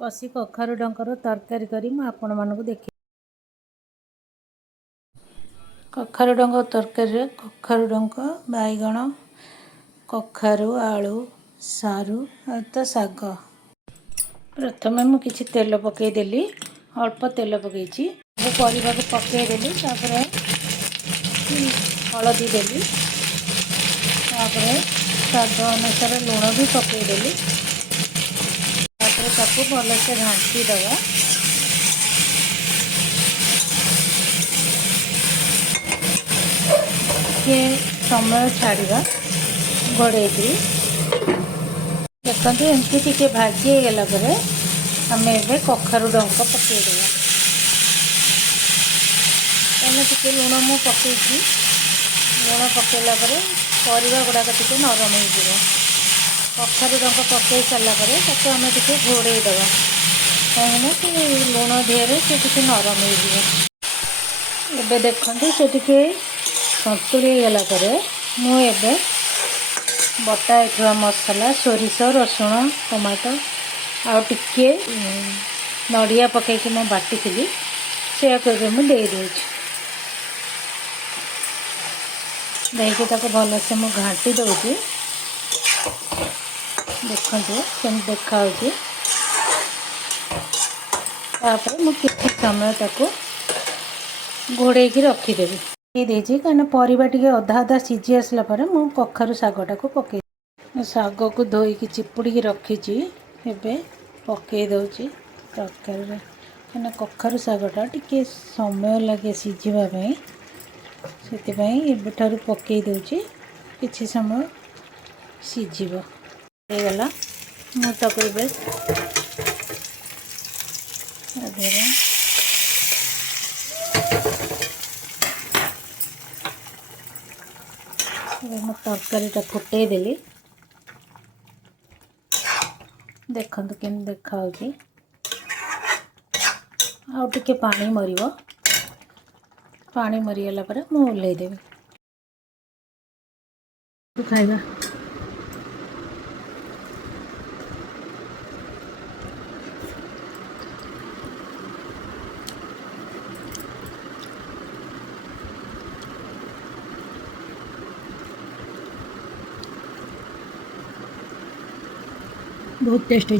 कषि कखारु डंकर तरकारी करी मैं आपण मानक देखी। कखारु डंक तरकारी कखारु डंक बैगण कखारु आलू सारू तो शाग। प्रथम मु किछि तेल पकईदेली अल्प तेल पकई परिवा को पकईदेली हलदी देली स्वाद अनुसार लुण भी पकईदेली सबको भलसे घाटी दवा। समय छाड़ा घोड़े देखते एमती टे भाजी गला आम ए कखारु डंक पकईदेवा। कहीं टे लुण मु पकई लुण पकईला परिवा गुड़ाक टे नरम हो कखारु डंक पकई सारापर आम टे घोड़े दवा कहीं कि लुण देहरे से टे नरम हो देखते से टे सतुड़ी गला मुझे बटा हुआ मसला सोरिष रसुण टमाटो आउ टिके नड़िया पकईकि मैं बाटी से मुझे देखिए भलसे मुझे घाटी दूसरी देखते कमी देखा मुझे समय घोड़े रखीदेवी कहीं परिवा टे अधा अधा सीझी आसला मु कखारु शागटा को पकई शाग को धोईकी चिपुड़ी रखी पकई दौची तरकारी कहीं कखारु शागटा टे समय लगे सीझापी से पकई दौची किछि समय सीझीगला मुझे तरकारीटा फुटे देली देखते केम देखा आउे पानी मर पानी मरीगला मुझे ओह्लैदेवी खाइबा। बहुत टेस्ट है।